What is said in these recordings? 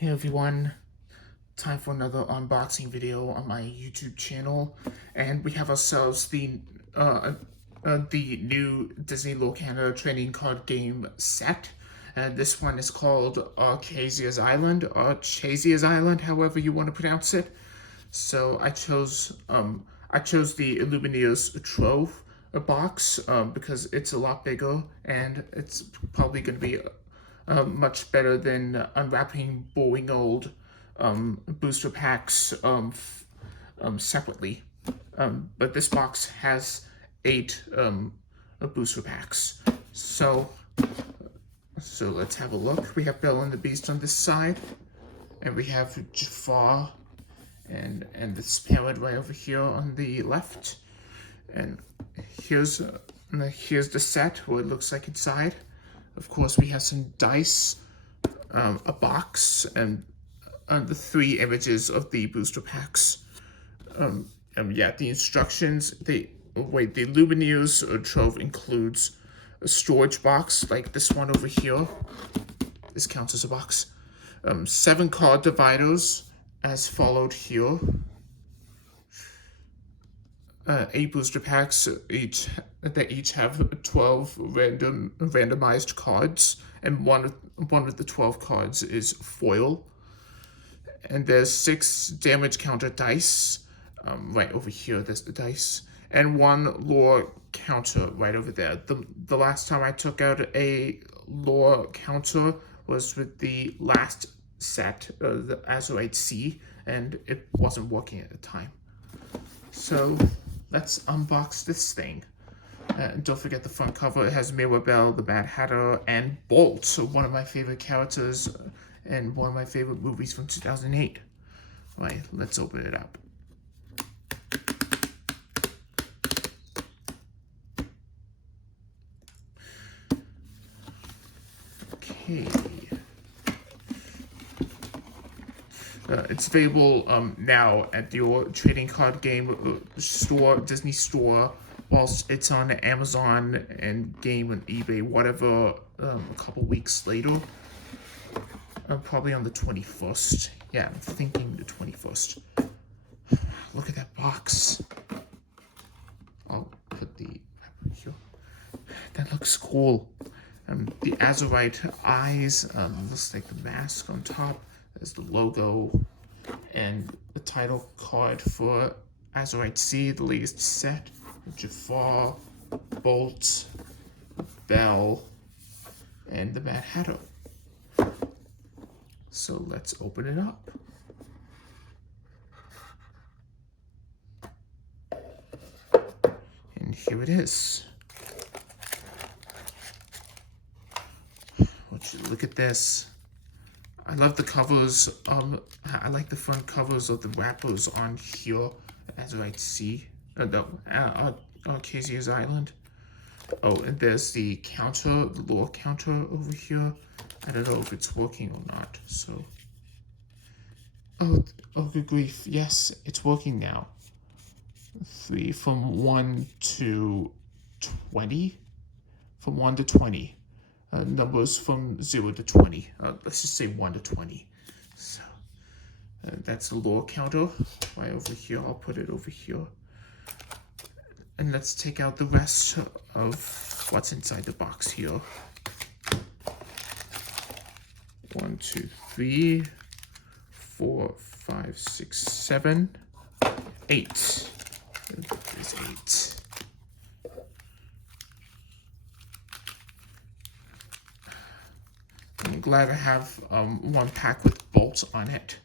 Hey everyone, time for another unboxing video on my YouTube channel, and we have ourselves the new Disney Lorcana trading card game set. And this one is called Archazia's Island, or Chazia's Island, however you want to pronounce it. So I chose the Illumineer's Trove box because it's a lot bigger and it's probably going to be much better than unwrapping boring old booster packs separately. But this box has 8 booster packs. So let's have a look. We have Belle and the Beast on this side, and we have Jafar and this parrot right over here on the left. And here's the set, what it looks like inside. Of course, we have some dice, a box, and the 3 images of the booster packs. Yeah, the instructions. The Illumineer's Trove includes a storage box like this one over here. This counts as a box. 7 card dividers, as followed here. 8 booster packs that each have 12 randomized cards, and one of the 12 cards is foil. And there's 6 damage counter dice right over here. There's the dice, and 1 lore counter right over there. The last time I took out a lore counter was with the last set, the Azurite Sea, and it wasn't working at the time. So let's unbox this thing. Don't forget the front cover. It has Mirabelle, the Mad Hatter, and Bolt, one of my favorite characters and one of my favorite movies from 2008. All right, let's open it up. Okay. It's available now at your trading card game store, Disney store, whilst it's on Amazon and Game and eBay, whatever, a couple weeks later. Probably on the 21st. Yeah, I'm thinking the 21st. Look at that box. I'll put the here. That looks cool. The Azurite eyes, looks like the mask on top. There's the logo and the title card for Azurite Sea, the latest set. Jafar, Bolt, Belle, and the Mad Hatter. So let's open it up. And here it is. Would you look at this? I love the covers. I like the front covers of the wrappers on here, Azurite Sea. Archazia's Island. Oh, and there's the counter, the lore counter over here. I don't know if it's working or not, so. Oh, good grief. Yes, it's working now. 3 from 1 to 20. From 1 to 20. Numbers from 0 to 20. Let's just say 1 to 20. So, that's the lore counter right over here. I'll put it over here. And let's take out the rest of what's inside the box here. 1, 2, 3, 4, 5, 6, 7, 8. There's 8. I'm glad I have 1 pack with Bolt on it.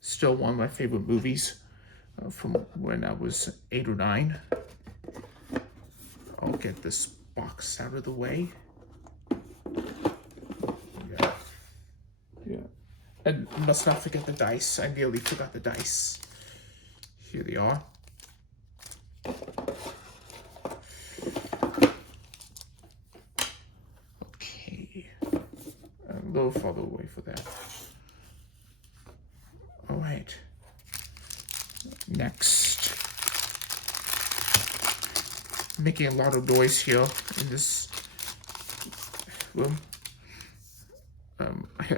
Still one of my favorite movies from when I was 8 or 9. I'll get this box out of the way. Yeah. And must not forget the dice. I nearly forgot the dice. Here they are. Okay. A little farther away for that. All right. Next. Making a lot of noise here in this room.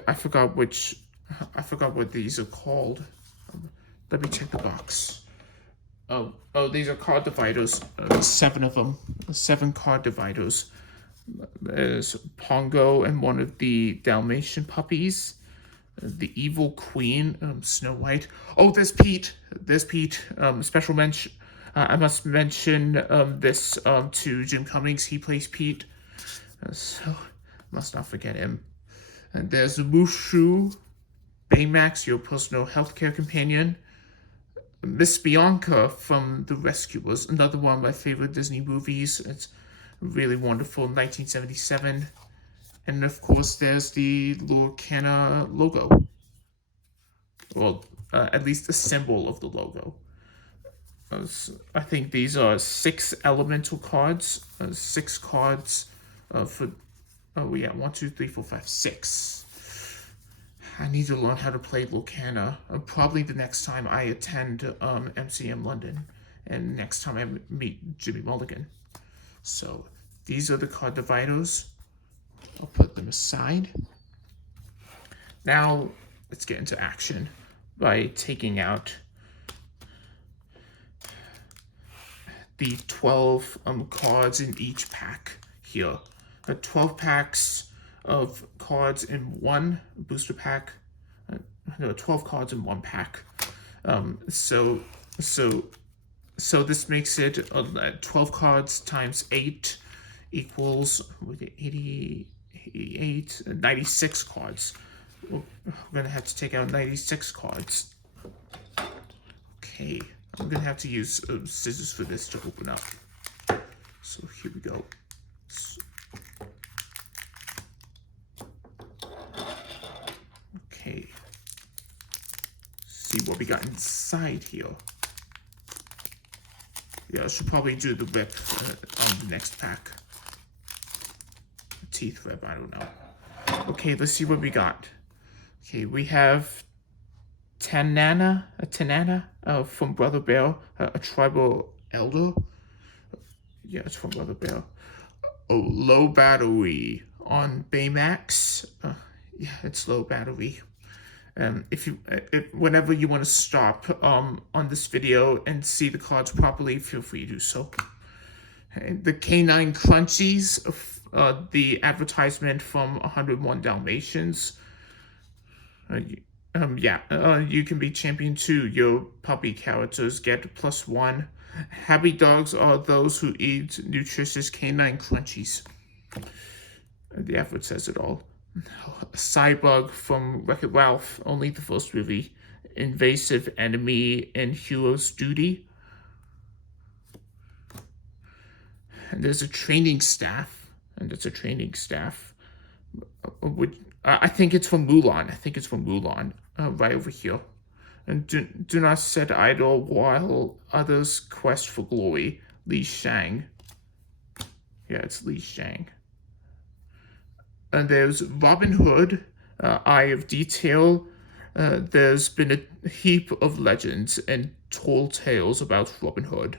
I forgot which I forgot what these are called. Let me check the box. Oh, these are card dividers. 7 of them. 7 card dividers. There's Pongo and one of the Dalmatian puppies. The Evil Queen, Snow White. Oh, there's Pete. There's Pete. Special mention. I must mention this to Jim Cummings. He plays Pete. So, must not forget him. And there's Mushu, Baymax, your personal healthcare companion. Miss Bianca from The Rescuers, another one of my favorite Disney movies. It's really wonderful, 1977. And of course, there's the Lorcana logo. Well, at least the symbol of the logo. I think these are 6 elemental cards. 6 cards for... Oh, yeah, 1, 2, 3, 4, 5, 6. I need to learn how to play Lorcana. Probably the next time I attend MCM London. And next time I meet Jimmy Mulligan. So, these are the card dividers. I'll put them aside. Now, let's get into action by taking out the 12 cards in each pack here. 12 packs of cards in one booster pack. 12 cards in one pack. So this makes it 12 cards times 8 equals 80, 88, 96 cards. I'm gonna have to take out 96 cards. Okay, I'm gonna have to use scissors for this to open up. So here we go. Okay. See what we got inside here. Yeah, I should probably do the rip on the next pack. Teeth rip, I don't know. Okay, let's see what we got. Okay, we have Tanana from Brother Bear, a tribal elder. Yeah, it's from Brother Bear. Oh, low battery on Baymax. Yeah, it's low battery. Whenever you want to stop on this video and see the cards properly, feel free to do so. And the Canine Crunchies, the advertisement from 101 Dalmatians. You can be champion 2. Your puppy characters get +1. Happy dogs are those who eat nutritious canine crunchies. The advert says it all. Cybug from Wreck-It Ralph, only the first movie. Invasive enemy in Hero's Duty. And there's a training staff. I think it's from Mulan. Right over here. And do not set idle while others quest for glory. Li Shang. Yeah, it's Li Shang. And there's Robin Hood, Eye of Detail. There's been a heap of legends and tall tales about Robin Hood.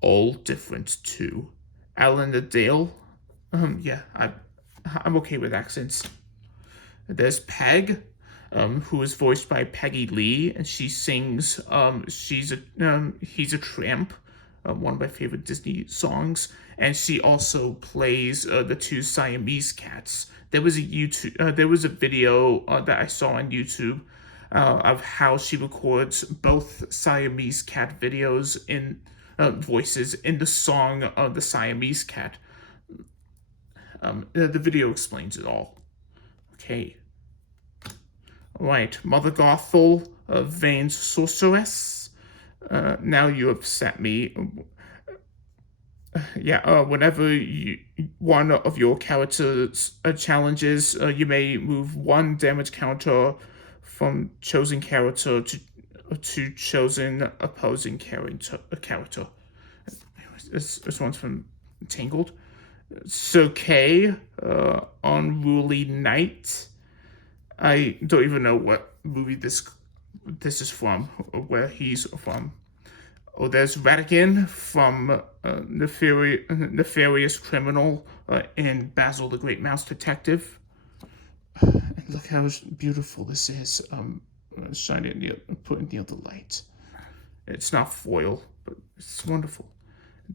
All different too. Alan the Dale. Yeah, I'm okay with accents. There's Peg, who is voiced by Peggy Lee, and she sings He's a Tramp, one of my favorite Disney songs, and she also plays the 2 Siamese cats. There was a video that I saw on YouTube of how she records both Siamese cat videos in voices in the song of the Siamese cat. The video explains it all. Okay. Alright, Mother Gothel, Vane's sorceress. Now you upset me. Whenever one of your characters challenges, you may move 1 damage counter from chosen character to chosen opposing character. This one's from Tangled. Sir Unruly Knight. I don't even know what movie this is from, or where he's from. Oh, there's Ratigan from Nefarious Criminal in Basil the Great Mouse Detective. And look how beautiful this is. Shine it near, put it near the light. It's not foil, but it's wonderful.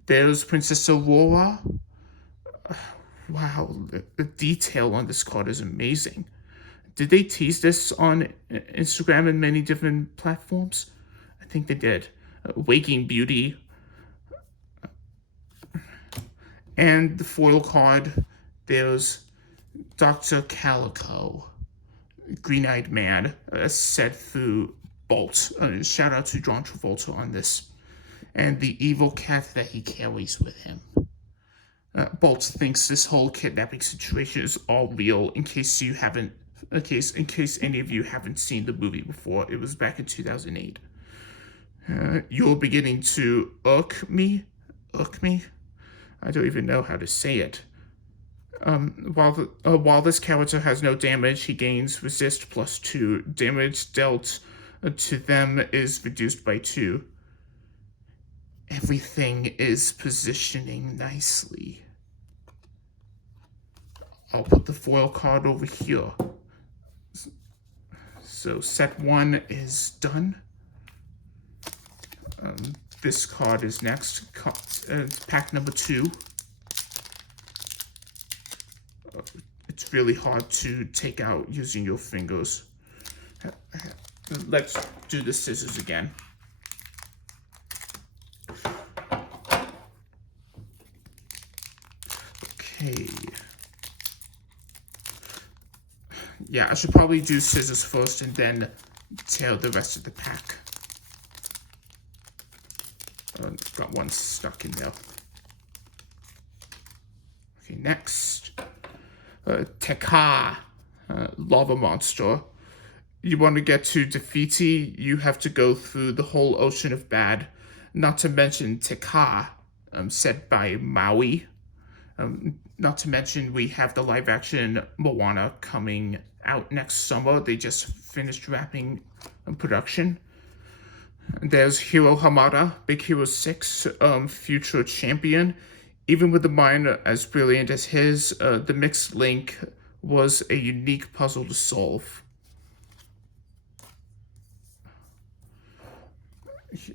There's Princess Aurora. Wow, the detail on this card is amazing. Did they tease this on Instagram and many different platforms? I think they did. Waking Beauty. And the foil card, there's Dr. Calico, Green-Eyed Man, set through Bolt. Shout out to John Travolta on this. And the evil cat that he carries with him. Bolt thinks this whole kidnapping situation is all real. In case you haven't, in case any of you haven't seen the movie before, it was back in 2008. You're beginning to irk me. I don't even know how to say it. While this character has no damage, he gains resist +2. Damage dealt to them is reduced by 2. Everything is positioning nicely. I'll put the foil card over here. So set 1 is done. This card is next. Pack number 2. It's really hard to take out using your fingers. Let's do the scissors again. Okay. Yeah, I should probably do scissors first and then tear the rest of the pack. Got one stuck in there. Okay, next. Tekka, Lava Monster. You want to get to Defeaty, you have to go through the whole ocean of bad. Not to mention Tekka, set by Maui. Not to mention we have the live-action Moana coming out next summer. They just finished wrapping production. There's Hiro Hamada, Big Hero 6, future champion. Even with a mind as brilliant as his, the mixed link was a unique puzzle to solve.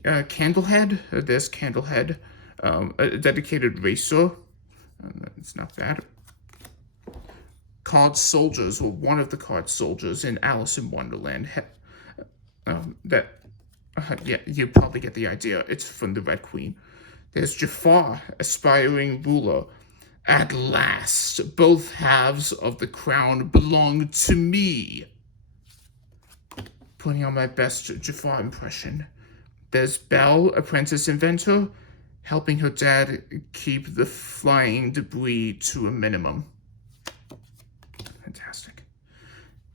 Candlehead, there's Candlehead, a dedicated racer. It's not bad. Card Soldiers, or one of the Card Soldiers in Alice in Wonderland. Yeah, you probably get the idea. It's from the Red Queen. There's Jafar, aspiring ruler. At last, both halves of the crown belong to me. Putting on my best Jafar impression. There's Belle, apprentice inventor, helping her dad keep the flying debris to a minimum. Fantastic.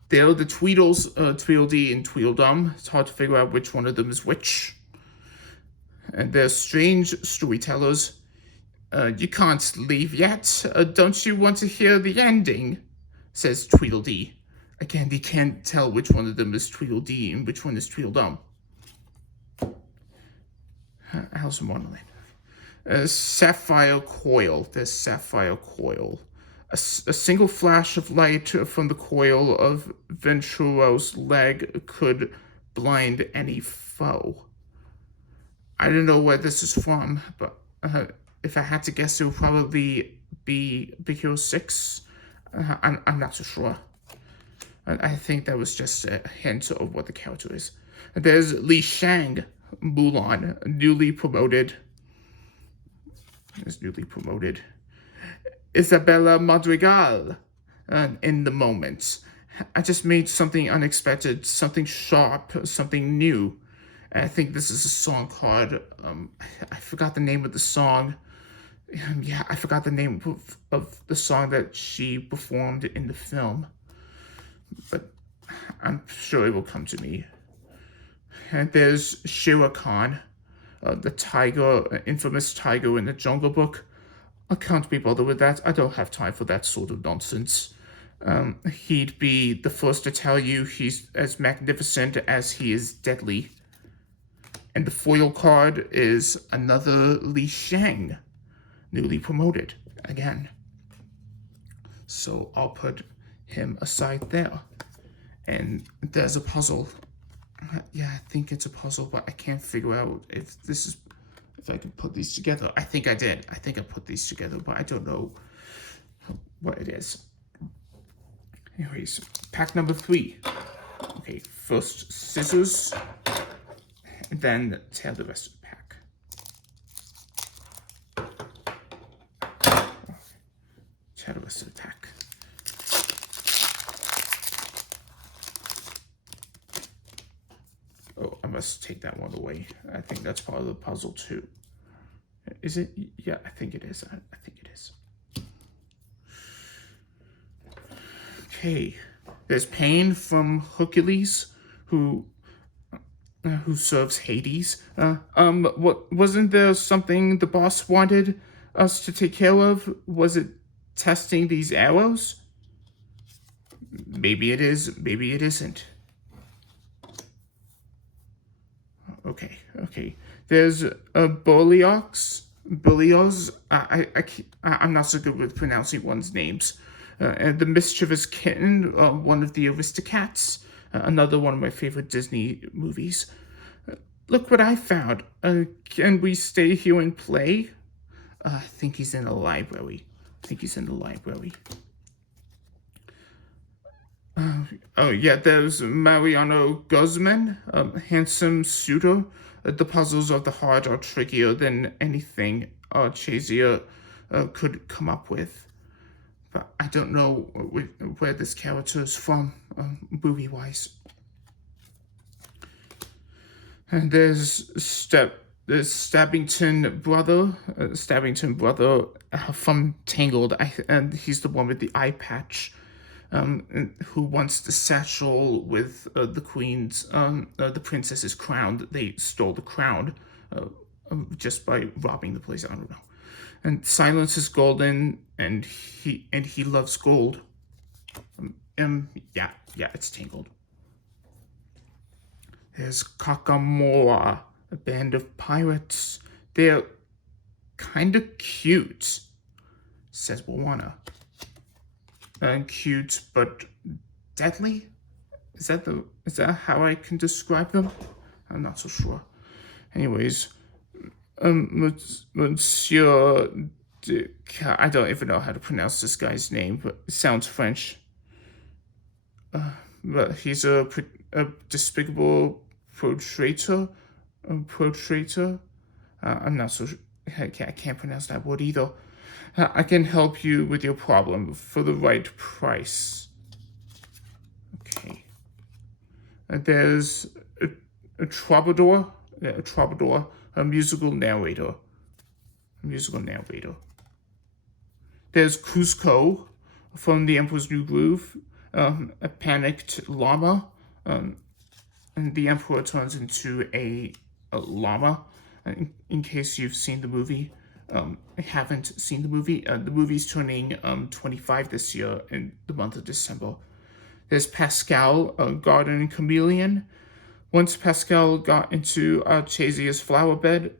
There are the Tweedles, Tweedledee and Tweedledum. It's hard to figure out which one of them is which. And there's Strange Storytellers. You can't leave yet. Don't you want to hear the ending? Says Tweedledee. Again, they can't tell which one of them is Tweedledee and which one is Tweedledum. Alice in Wonderland. Sapphire Coil. There's Sapphire Coil. A single flash of light from the coil of Venturo's leg could blind any foe. I don't know where this is from, but if I had to guess, it would probably be Big Hero 6. I'm not so sure. I think that was just a hint of what the character is. There's Li Shang, Mulan, newly promoted. Isabella Madrigal, in the moment. I just made something unexpected, something sharp, something new. And I think this is a song card. I forgot the name of the song. Yeah, I forgot the name of the song that she performed in the film. But I'm sure it will come to me. And there's Shere Khan, the tiger, infamous tiger in the Jungle Book. I can't be bothered with that. I don't have time for that sort of nonsense. He'd be the first to tell you he's as magnificent as he is deadly. And the foil card is another Li Shang, newly promoted again. So I'll put him aside there. And there's a puzzle. Yeah, I think it's a puzzle, but I can't figure out if I can put these together. I think I did. I think I put these together, but I don't know what it is. Anyways, pack number 3. Okay, first scissors, and then tear the rest of the pack. Tear the rest of the pack. Oh, I must take that one away. I think that's part of the puzzle too. Is it? Yeah, I think it is. I think it is. Okay, there's Pain from Hercules, who serves Hades. What wasn't there something the boss wanted us to take care of? Was it testing these arrows? Maybe it is. Maybe it isn't. Okay. There's Berlioz. I'm not so good with pronouncing one's names. And the Mischievous Kitten, one of the Aristocats, another one of my favorite Disney movies. Look what I found. Can we stay here and play? I think he's in the library. Oh yeah, there's Mariano Guzman, handsome suitor. The puzzles of the heart are trickier than anything Archazia could come up with. But I don't know where this character is from, movie-wise. And there's Stabbington brother from Tangled, and he's the one with the eye patch. Who wants the satchel with the queen's, the princess's crown. They stole the crown just by robbing the place. I don't know. And Silence is golden, and he loves gold. Yeah, it's Tangled. There's Kakamora, a band of pirates. They're kind of cute, says Moana. Cute but deadly? Is that how I can describe them? I'm not so sure. Anyways, Monsieur I don't even know how to pronounce this guy's name, but it sounds French. But he's a despicable protrator. I'm not so sure. I can't pronounce that word either. I can help you with your problem for the right price. Okay. There's a troubadour, a musical narrator. There's Cusco from The Emperor's New Groove, a panicked llama, and the Emperor turns into a llama. In case you've seen the movie. I haven't seen the movie. The movie's turning 25 this year in the month of December. There's Pascal, a garden chameleon. Once Pascal got into Archazia's flower beds,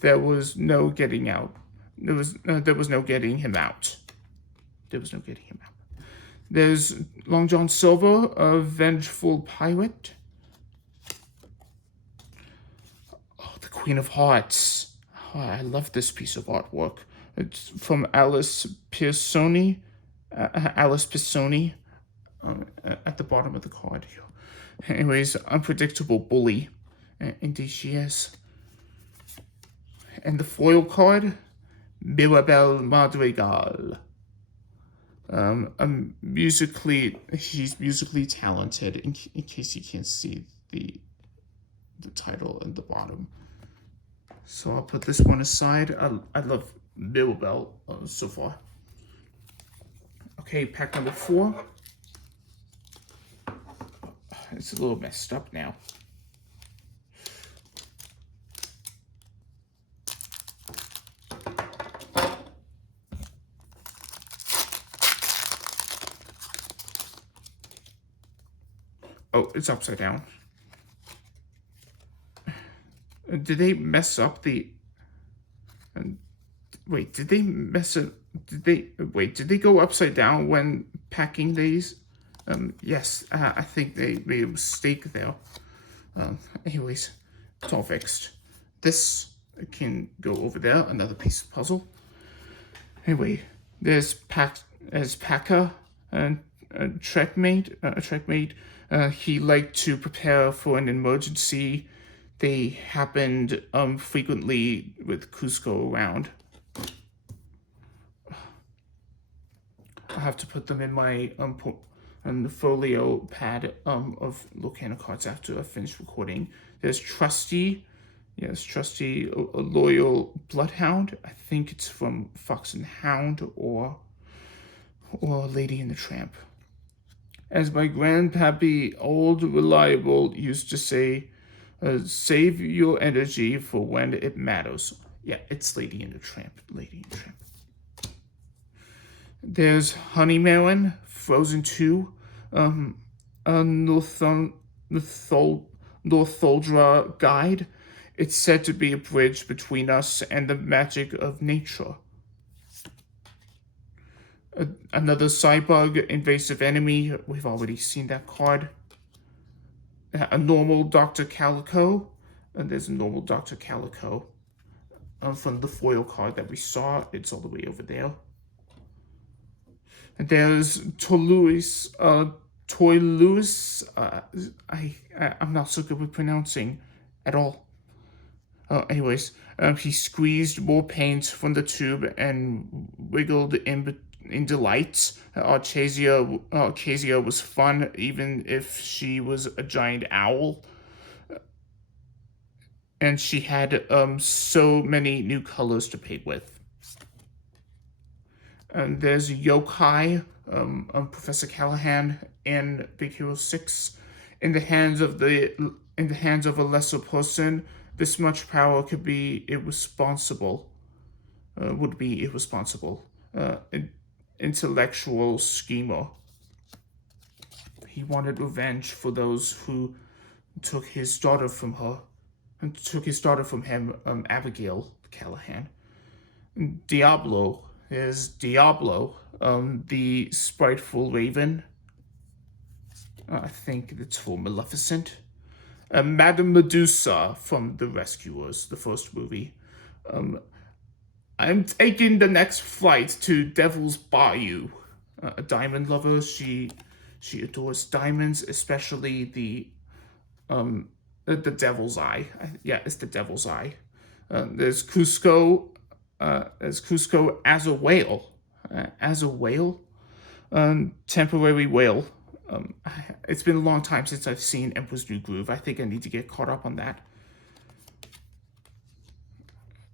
there was no getting out. There was no getting him out. There's Long John Silver, a vengeful pirate. Queen of Hearts. Oh, I love this piece of artwork. It's from Alice Pisoni. At the bottom of the card here. Anyways, unpredictable bully. Indeed she is. And the foil card, Mirabel Madrigal. He's musically talented. In case you can't see the title at the bottom. So I'll put this one aside. I love Mirabel so far. Okay, pack number 4. It's a little messed up now. Oh, it's upside down. Did they mess up the... Wait, did they mess up... Did they go upside down when packing these? Yes, I think they made a mistake there. Anyways, it's all fixed. This can go over there, another piece of puzzle. Anyway, there's Packer, and a trackmate. He liked to prepare for an emergency. They happened frequently with Cusco around. I have to put them in my the folio pad of Lorcana cards after I finish recording. There's Trusty. Yes, Trusty, a loyal bloodhound. I think it's from Fox and Hound or Lady and the Tramp. As my grandpappy, old reliable, used to say, save your energy for when it matters. Yeah, it's Lady and the Tramp. Lady and the Tramp. There's Honeymelon, Frozen 2, a Northoldra guide. It's said to be a bridge between us and the magic of nature. Another Cybug, invasive enemy. We've already seen that card. A normal Dr. Calico. And there's a normal Dr. Calico. From the foil card that we saw. It's all the way over there. And there's Toulouse. I'm not so good with pronouncing at all. Anyways, he squeezed more paint from the tube and wiggled in delight. Archazia was fun, even if she was a giant owl. And she had so many new colors to paint with. And there's Yokai, Professor Callahan, and Big Hero 6. In the hands of a lesser person, this much power could be irresponsible. Would be irresponsible. Intellectual schemer. He wanted revenge for those who took his daughter from her, and took his daughter from him. Abigail Callahan. Diablo is Diablo, the spiteful raven. I think it's for Maleficent. Madame Medusa from The Rescuers, the first movie. I'm taking the next flight to Devil's Bayou. A diamond lover, she adores diamonds, especially the Devil's Eye. Yeah, it's the Devil's Eye. There's Cusco. As a whale. Temporary whale. It's been a long time since I've seen Emperor's New Groove. I think I need to get caught up on that.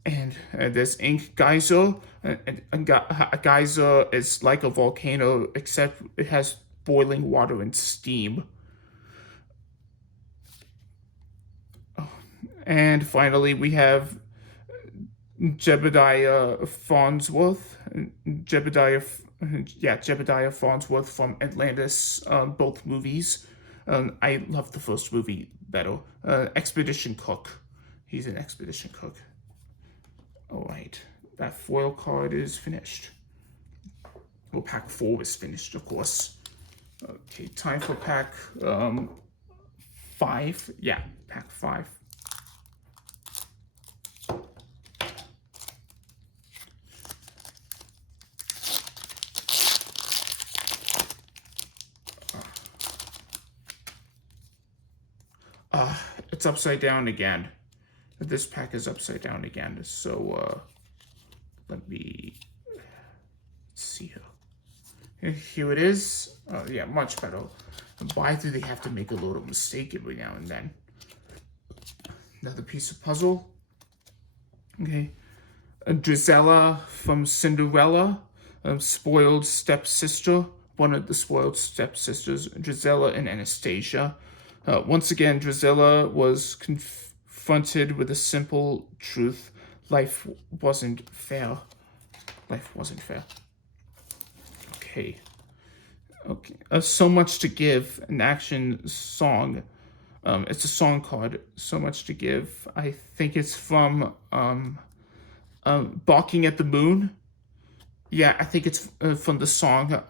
And there's Ink Geyser. A geyser is like a volcano, except it has boiling water and steam. And finally, we have Jebediah Farnsworth. Jebediah Farnsworth from Atlantis, both movies. I love the first movie better. Expedition Cook. He's an Expedition Cook. Alright, that foil card is finished. Well, pack 4 is finished, of course. Okay, time for pack 5. Yeah, pack 5. It's upside down again. This pack is upside down again. So let me see here. Here it is. Yeah, much better. Why do they have to make a little mistake every now and then? Another piece of puzzle. Okay. Drizella from Cinderella. Spoiled stepsister. One of the spoiled stepsisters. Drizella and Anastasia. Once again, Drizella was confronted with a simple truth. Life wasn't fair. Life wasn't fair. Okay. So Much to Give, an action song. It's a song card, So Much to Give. I think it's from Balking at the Moon. Yeah, I think it's from the song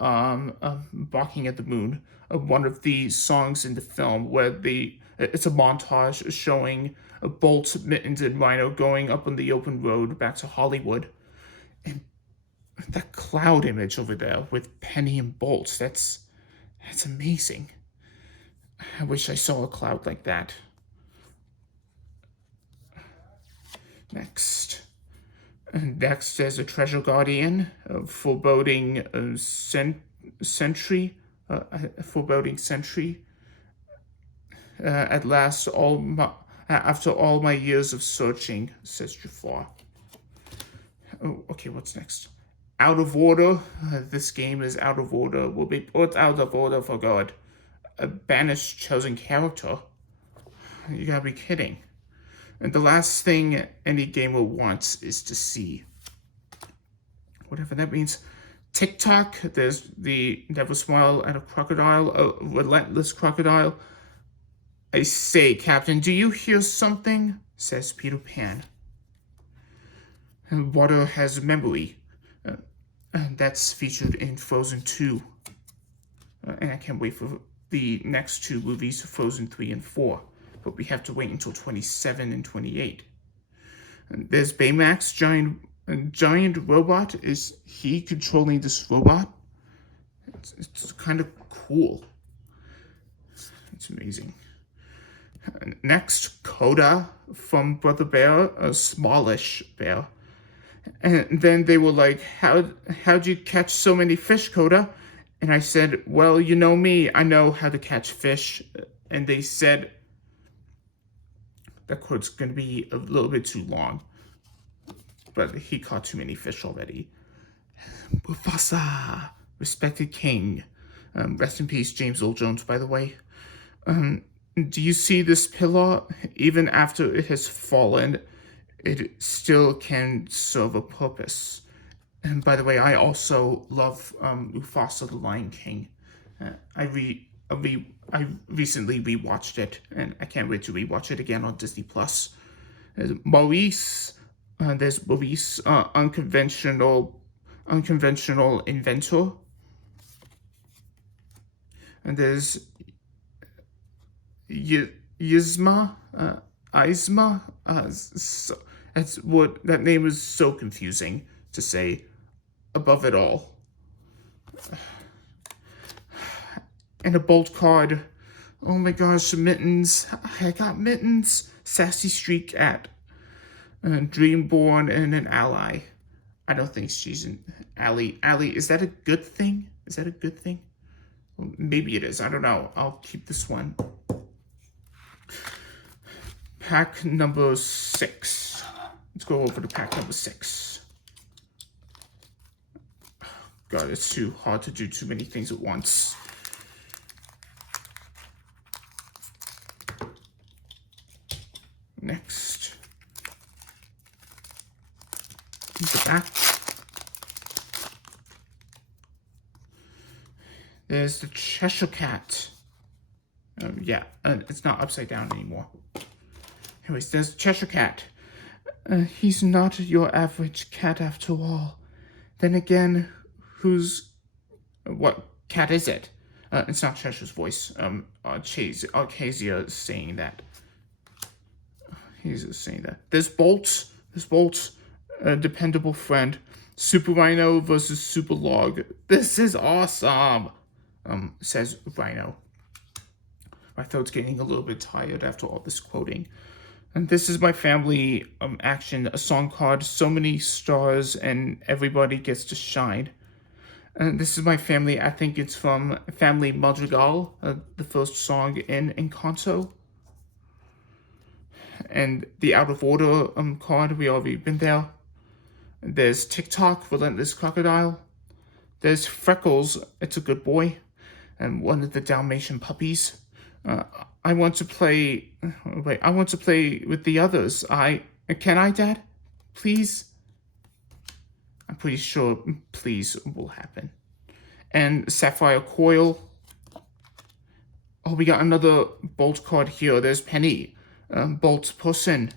"Barking at the Moon," one of the songs in the film where it's a montage showing Bolt, Mittens, and Rhino going up on the open road back to Hollywood. And that cloud image over there with Penny and Bolt, that's amazing. I wish I saw a cloud like that. Next. Next, there's a treasure guardian, foreboding sentry, foreboding sentry. At last, after all my years of searching, says Jafar. Oh, okay, what's next? Out of order. This game is out of order. Will be put out of order for God. A banished chosen character. You gotta be kidding. And the last thing any gamer wants is to see. Whatever that means. TikTok, there's the Never Smile at a Crocodile, a relentless crocodile. I say, Captain, do you hear something? Says Peter Pan. Water has memory. That's featured in Frozen 2. And I can't wait for the next two movies, Frozen 3 and 4. But we have to wait until 27 and 28. And there's Baymax, giant robot. Is he controlling this robot? It's kind of cool. It's amazing. Next, Coda from Brother Bear, a smallish bear. And then they were like, how'd you catch so many fish, Coda? And I said, well, you know me, I know how to catch fish. And they said, that quote's going to be a little bit too long. But he caught too many fish already. Mufasa, respected king. Rest in peace, James Earl Jones, by the way. Do you see this pillar? Even after it has fallen, it still can serve a purpose. And by the way, I also love Mufasa the Lion King. I recently rewatched it, and I can't wait to rewatch it again on Disney Plus. Maurice, there's Maurice, unconventional inventor, and there's Yzma, Isma. That name is so confusing to say. Above it all, and a bolt card. Oh my gosh, Mittens! I got Mittens. Sassy Street Cat, Dreamborn, and an ally. I don't think she's an ally. Ally, is that a good thing? Is that a good thing? Well, maybe it is. I don't know. I'll keep this one. Pack number 6. Let's go over to pack number 6. God, it's too hard to do too many things at once. Next. The back. There's the Cheshire Cat. It's not upside down anymore. Anyways, there's the Cheshire Cat. He's not your average cat after all. Then again, what cat is it? It's not Cheshire's voice. Archazia is saying that. He's saying that. There's Bolt, a dependable friend. Super Rhino versus Super Log. This is awesome, says Rhino. My throat's getting a little bit tired after all this quoting. And this is my family action, a song card, so many stars, and everybody gets to shine. And this is my family, I think it's from Family Madrigal, the first song in Encanto. And the Out of Order card, we already been there. There's TikTok, Relentless Crocodile. There's Freckles, it's a good boy. And one of the Dalmatian puppies. I want to play with the others. Can I, Dad? Please? I'm pretty sure please will happen. And Sapphire Coil. Oh, we got another Bolt card here. There's Penny. Bolt person.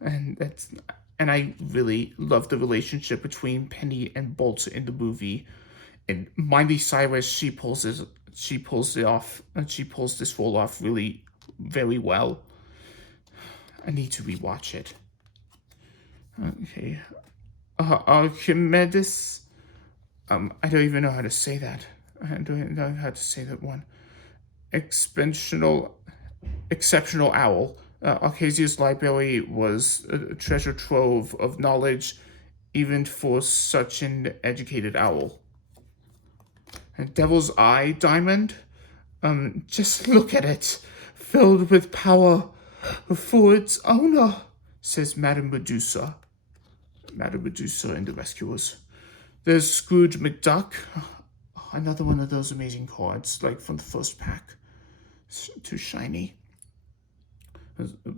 And and I really love the relationship between Penny and Bolt in the movie. And Miley Cyrus, she pulls it off, and she pulls this role off really very well. I need to rewatch it. Okay. Archimedes. I don't even know how to say that. I don't know how to say that one. Exceptional owl. Archazia's library was a treasure trove of knowledge, even for such an educated owl. And Devil's Eye Diamond. Just look at it, filled with power for its owner, says Madame Medusa. Madame Medusa and the Rescuers. There's Scrooge McDuck. Another one of those amazing cards, like from the first pack. It's too shiny.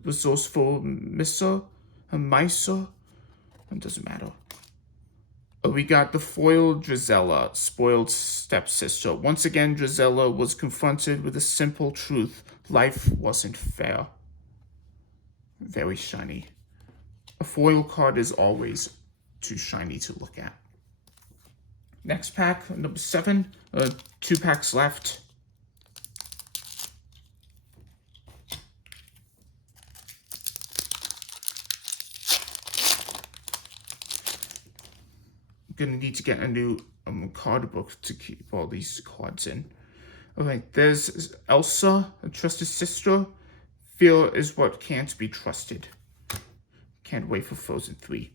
Resourceful Missa, Misa. It doesn't matter. We got the foiled Drizella, spoiled stepsister. Once again, Drizella was confronted with a simple truth. Life wasn't fair. Very shiny. A foil card is always too shiny to look at. Next pack, number 7. 2 packs left. Gonna need to get a new card book to keep all these cards in. Alright, there's Elsa, a trusted sister. Fear is what can't be trusted. Can't wait for Frozen 3.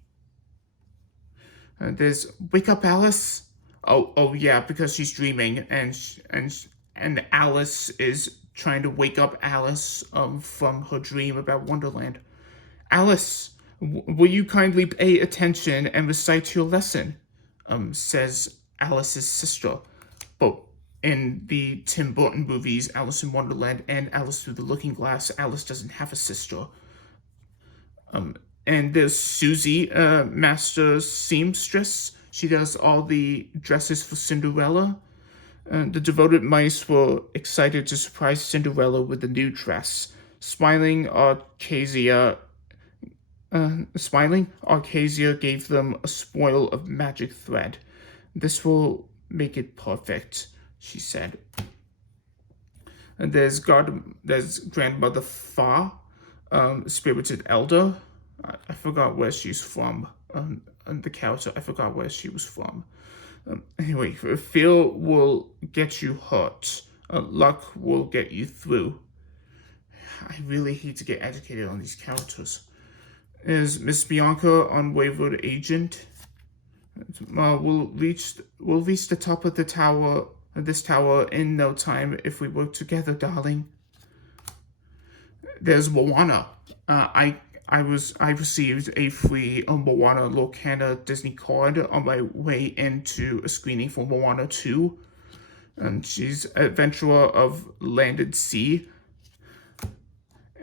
There's Wake Up Alice. Oh yeah, because she's dreaming, and Alice is trying to wake up Alice from her dream about Wonderland. Alice, will you kindly pay attention and recite your lesson? Says Alice's sister. But in the Tim Burton movies, Alice in Wonderland and Alice Through the Looking Glass, Alice doesn't have a sister. And there's Susie, master seamstress. She does all the dresses for Cinderella. The devoted mice were excited to surprise Cinderella with a new dress. Smiling, Archazia gave them a spoil of magic thread. This will make it perfect, she said. And there's Grandmother Fa, spirited elder. I forgot where she's from. The character, I forgot where she was from. Anyway, fear will get you hurt. Luck will get you through. I really hate to get educated on these characters. Is Miss Bianca, unwavered agent? We'll reach the top of this tower in no time if we work together, darling. There's Moana. I received a free Moana Lorcana Disney card on my way into a screening for Moana 2. And she's Adventurer of Landed Sea.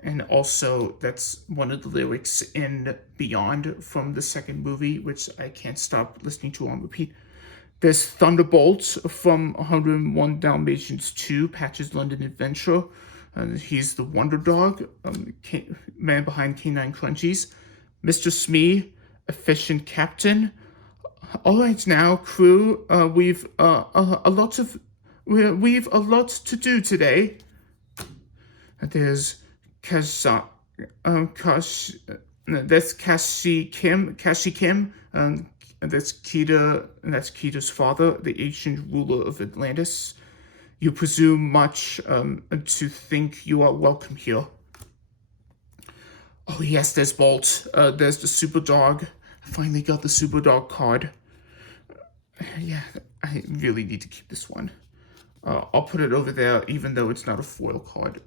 And also, that's one of the lyrics in Beyond from the second movie, which I can't stop listening to on repeat. There's Thunderbolt from 101 Dalmatians 2, Patch's London Adventure. He's the Wonder Dog, man behind Canine Crunchies. Mr. Smee, efficient captain. All right, now, crew, we've a lot to do today. There's that's Kashi Kim, that's Kita's father, the ancient ruler of Atlantis. You presume much to think you are welcome here. Oh yes, there's Bolt. There's the Super Dog. I finally got the Super Dog card. Yeah, I really need to keep this one. I'll put it over there, even though it's not a foil card.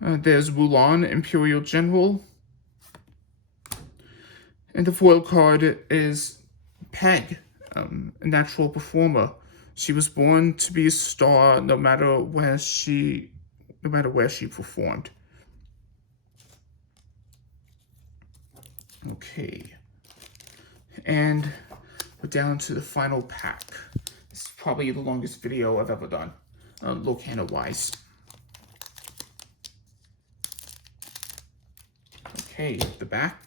There's Mulan, Imperial General. And the foil card is Peg, a natural performer. She was born to be a star no matter where she performed. Okay. And we're down to the final pack. This is probably the longest video I've ever done, Lorcana-wise. Okay, the back.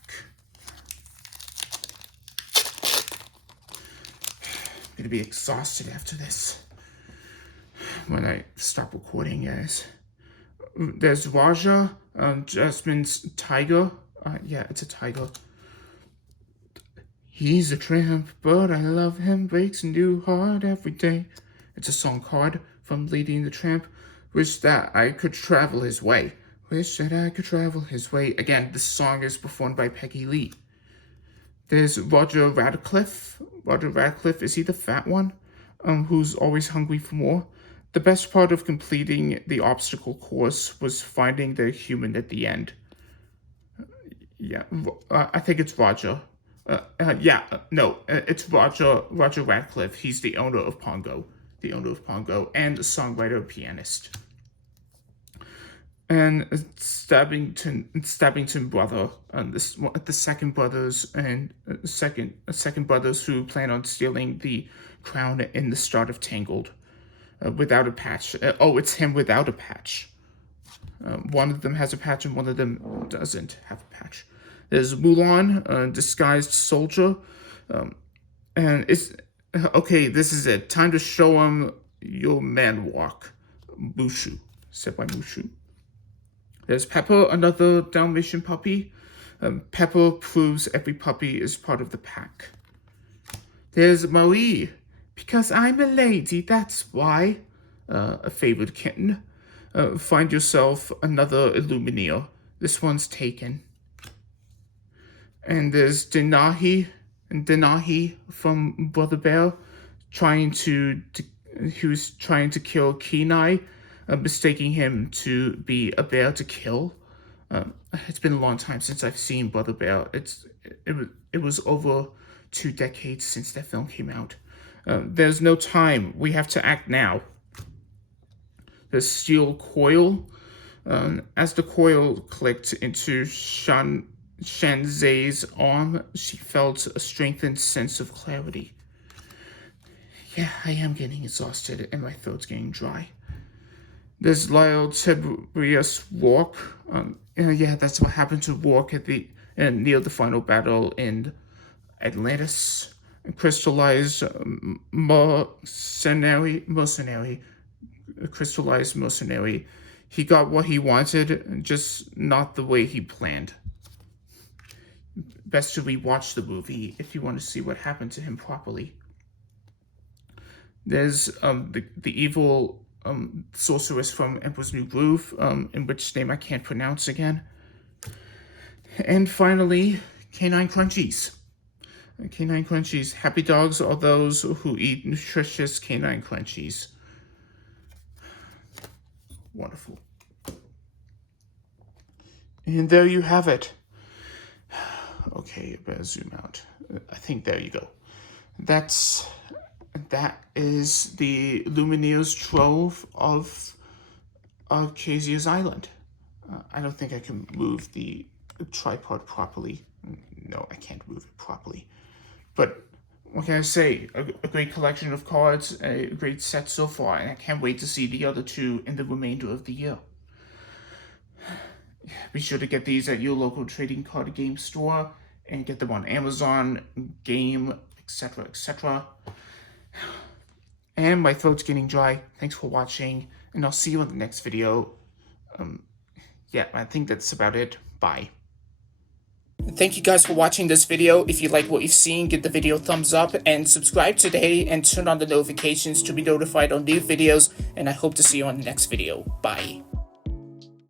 gonna be exhausted after this. When I stop recording, guys. There's Raja, Jasmine's tiger. Yeah, it's a tiger. He's a tramp, but I love him. Breaks a new heart every day. It's a song card from Lady and the Tramp. Wish that I could travel his way. Wish that I could travel his way. Again, this song is performed by Peggy Lee. There's Roger Radcliffe. Roger Radcliffe, is he the fat one? Who's always hungry for more? The best part of completing the obstacle course was finding the human at the end. Yeah, I think it's Roger. It's Roger Radcliffe. He's the owner of Pongo, and a songwriter, pianist. And Stabbington brother, the second brothers who plan on stealing the crown in the start of Tangled, without a patch. It's him without a patch. One of them has a patch and one of them doesn't have a patch. There's Mulan, a disguised soldier, and it's okay. This is it. Time to show him your man walk. Mushu, said by Mushu. There's Pepper, another Dalmatian puppy. Pepper proves every puppy is part of the pack. There's Marie, because I'm a lady, that's why. A favored kitten. Find yourself another Illumineer. This one's taken. And there's Denahi from Brother Bear, who's trying to kill Kenai, mistaking him to be a bear to kill. It's been a long time since I've seen Brother Bear. It was over 2 decades since that film came out. There's no time. We have to act now. There's Steel Coil. As the coil clicked into Shanzai's arm, she felt a strengthened sense of clarity. Yeah, I am getting exhausted and my throat's getting dry. There's Lyle Tiberius Rourke. That's what happened to Rourke near the final battle in Atlantis. Crystallized mercenary. He got what he wanted, just not the way he planned. Best to rewatch the movie if you want to see what happened to him properly. There's the evil sorceress from Emperor's New Groove, in which name I can't pronounce again. And finally, Canine Crunchies. Canine Crunchies. Happy dogs are those who eat nutritious Canine Crunchies. Wonderful. And there you have it. Okay, better zoom out. I think there you go. That is the Illumineer's Trove of Archazia's Island. I don't think I can move the tripod properly. No, I can't move it properly. But what can I say? A great collection of cards, a great set so far, and I can't wait to see the other 2 in the remainder of the year. Be sure to get these at your local trading card game store and get them on Amazon, Game, etc., etc. And my throat's getting dry. Thanks for watching, and I'll see you in the next video. I think that's about it. Bye. Thank you guys for watching this video. If you like what you've seen, give the video a thumbs up and subscribe today and turn on the notifications to be notified on new videos. And I hope to see you on the next video. Bye.